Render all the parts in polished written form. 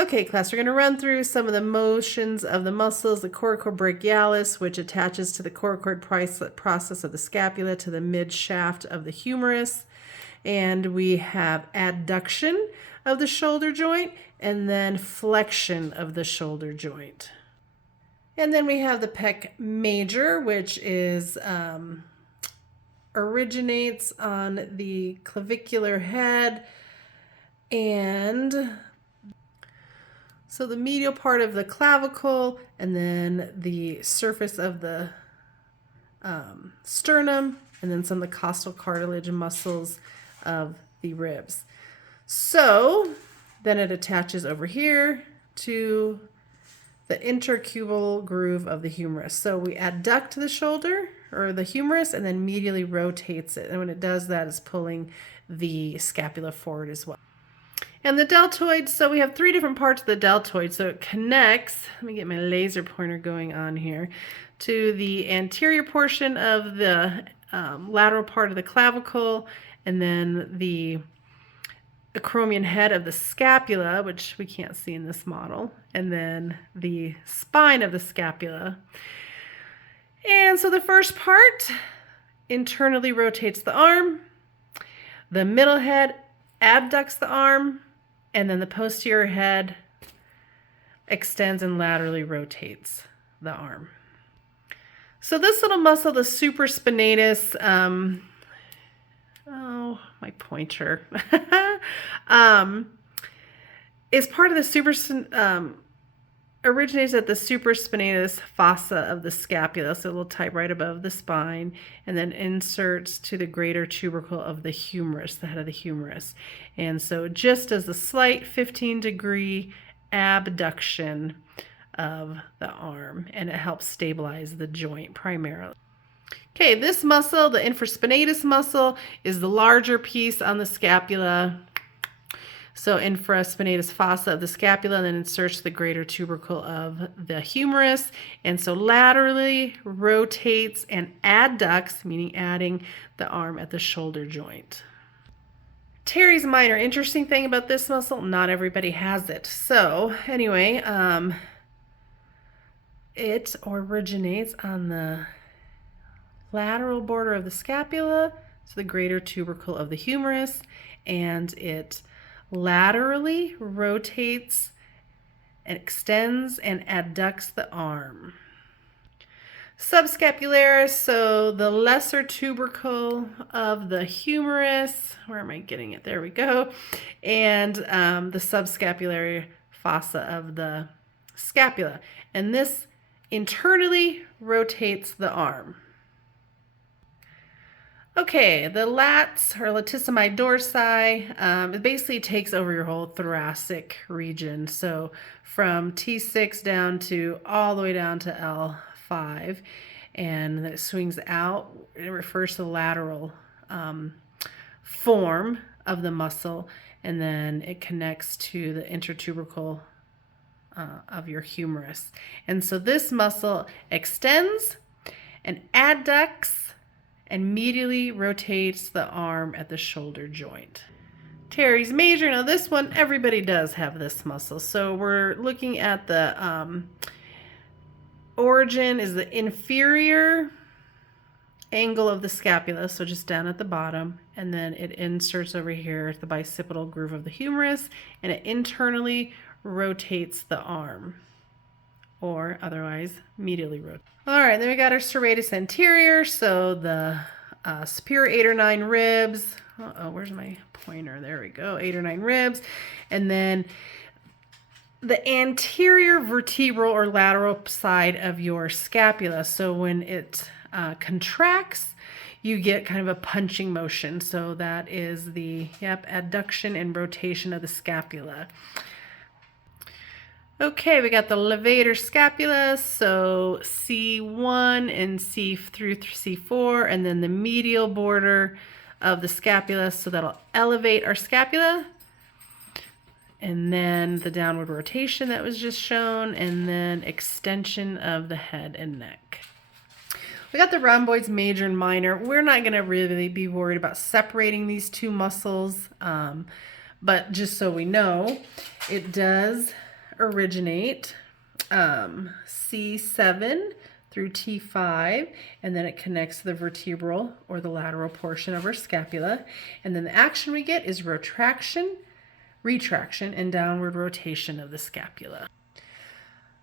Okay, class, we're going to run through some of the motions of the muscles, the coracobrachialis, which attaches to the coracoid process of the scapula to the mid shaft of the humerus. And we have adduction of the shoulder joint and then flexion of the shoulder joint. And then we have the pec major, which is originates on the clavicular head, and so the medial part of the clavicle, and then the surface of the sternum, and then some of the costal cartilage and muscles of the ribs. So then it attaches over here to the intercubital groove of the humerus. So we adduct the shoulder or the humerus and then medially rotates it. And when it does that, it's pulling the scapula forward as well. And the deltoid, so we have three different parts of the deltoid. So it connects, let me get my laser pointer going on here, to the anterior portion of the lateral part of the clavicle, and then the acromion head of the scapula, which we can't see in this model, and then the spine of the scapula. And so the first part internally rotates the arm, the middle head abducts the arm, and then the posterior head extends and laterally rotates the arm. So this little muscle, the supraspinatus, oh, my pointer, is part of the originates at the supraspinatus fossa of the scapula, so a little type right above the spine, and then inserts to the greater tubercle of the humerus, the head of the humerus. And so it just does a slight 15-degree abduction of the arm, and it helps stabilize the joint primarily. Okay, this muscle, the infraspinatus muscle, is the larger piece on the scapula. So infraspinatus fossa of the scapula, and then inserts the greater tubercle of the humerus. And so laterally rotates and adducts, meaning adding the arm at the shoulder joint. Teres minor, interesting thing about this muscle, not everybody has it. So anyway, it originates on the lateral border of the scapula, so the greater tubercle of the humerus, and it laterally rotates and extends and adducts the arm. Subscapularis, so the lesser tubercle of the humerus, where am I getting it? There we go. And the subscapulary fossa of the scapula. And this internally rotates the arm. Okay, the lats or latissimus dorsi, it basically takes over your whole thoracic region. So from T6 down to all the way down to L5, and then it swings out. It refers to the lateral form of the muscle, and then it connects to the intertubercle of your humerus. And so this muscle extends and adducts and medially rotates the arm at the shoulder joint. Teres major, now this one, everybody does have this muscle. So we're looking at the origin is the inferior angle of the scapula, so just down at the bottom, and then it inserts over here at the bicipital groove of the humerus, and it internally rotates the arm, or otherwise medially rotates. All right, then we got our serratus anterior, so the superior 8 or 9 ribs. Where's my pointer? There we go, 8 or 9 ribs. And then the anterior vertebral or lateral side of your scapula. So when it contracts, you get kind of a punching motion. So that is the, adduction and rotation of the scapula. Okay, we got the levator scapula, so C1 and C through C4, and then the medial border of the scapula, so that'll elevate our scapula. And then the downward rotation that was just shown, and then extension of the head and neck. We got the rhomboids major and minor. We're not going to really be worried about separating these two muscles, but just so we know, it does originate C7 through T5, and then it connects to the vertebral or the lateral portion of our scapula. And then the action we get is retraction, and downward rotation of the scapula.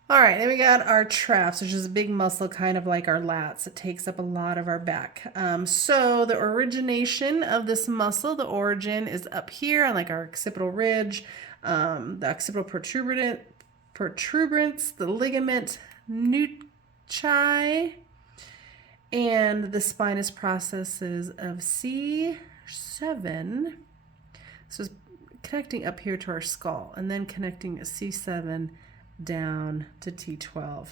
All right, then we got our traps, which is a big muscle, kind of like our lats. It takes up a lot of our back. So the origination of this muscle, the origin is up here on like our occipital ridge, the occipital protuberance, the ligament nuchae, and the spinous processes of C7. So it's connecting up here to our skull, and then connecting a C7 down to T12.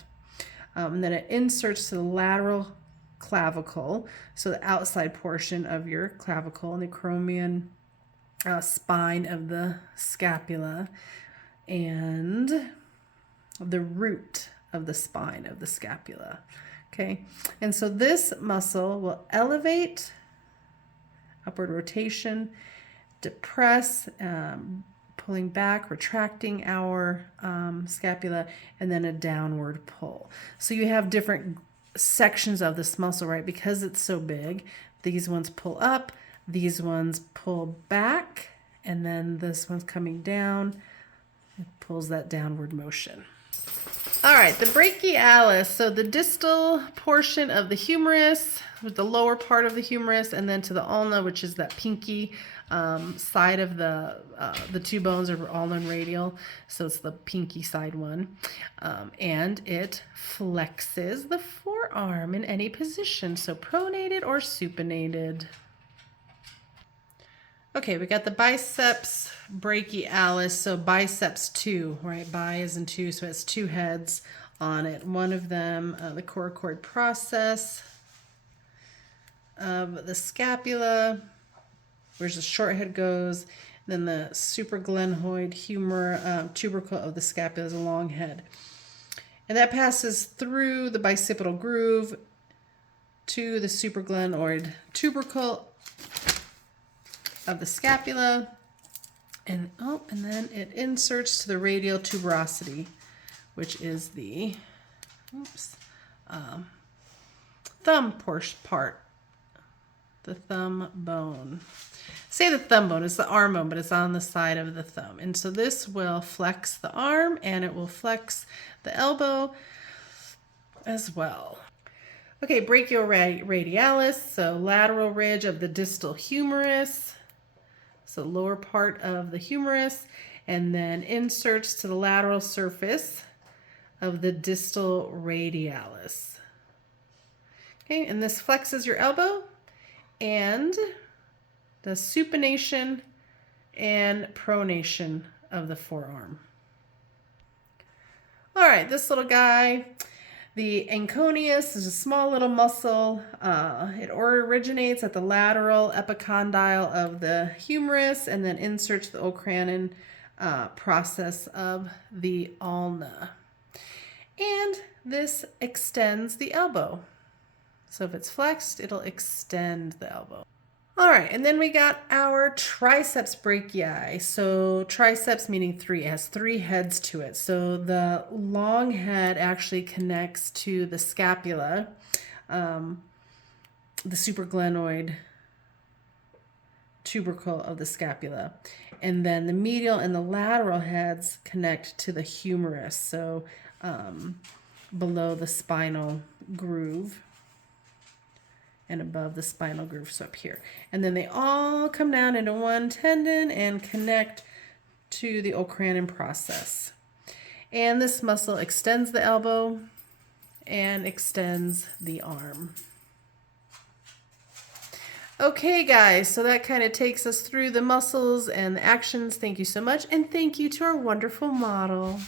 And then it inserts to the lateral clavicle, so the outside portion of your clavicle and the acromion spine of the scapula, and the root of the spine of the scapula. Okay, and so this muscle will elevate, upward rotation, depress, pulling back, retracting our scapula, and then a downward pull. So you have different sections of this muscle, right? Because it's so big, these ones pull up, these ones pull back, and then this one's coming down. It pulls that downward motion. All right, the brachialis, so the distal portion of the humerus, with the lower part of the humerus, and then to the ulna, which is that pinky side of the two bones are ulnar and radial, so it's the pinky side one, and it flexes the forearm in any position, so pronated or supinated. Okay, we got the biceps brachialis, so biceps 2, right? Bi is in 2, so it's 2 heads on it. One of them, the coracoid process of the scapula, where the short head goes, then the supraglenoid tubercle of the scapula is a long head. And that passes through the bicipital groove to the supraglenoid tubercle of the scapula, and then it inserts to the radial tuberosity, which is the thumb part, the thumb bone. Say the thumb bone, it's the arm bone, but it's on the side of the thumb. And so this will flex the arm, and it will flex the elbow as well. Okay, brachioradialis, so lateral ridge of the distal humerus, so lower part of the humerus, and then inserts to the lateral surface of the distal radialis. Okay, and this flexes your elbow and does supination and pronation of the forearm. All right, this little guy, the anconeus, is a small little muscle. It originates at the lateral epicondyle of the humerus and then inserts the olecranon process of the ulna. And this extends the elbow. So if it's flexed, it'll extend the elbow. All right, and then we got our triceps brachii. So triceps meaning 3, it has 3 heads to it. So the long head actually connects to the scapula, the supraglenoid tubercle of the scapula. And then the medial and the lateral heads connect to the humerus, so below the spinal groove and above the spinal groove, so up here. And then they all come down into one tendon and connect to the olecranon process. And this muscle extends the elbow and extends the arm. Okay, guys, so that kind of takes us through the muscles and the actions. Thank you so much, and thank you to our wonderful model.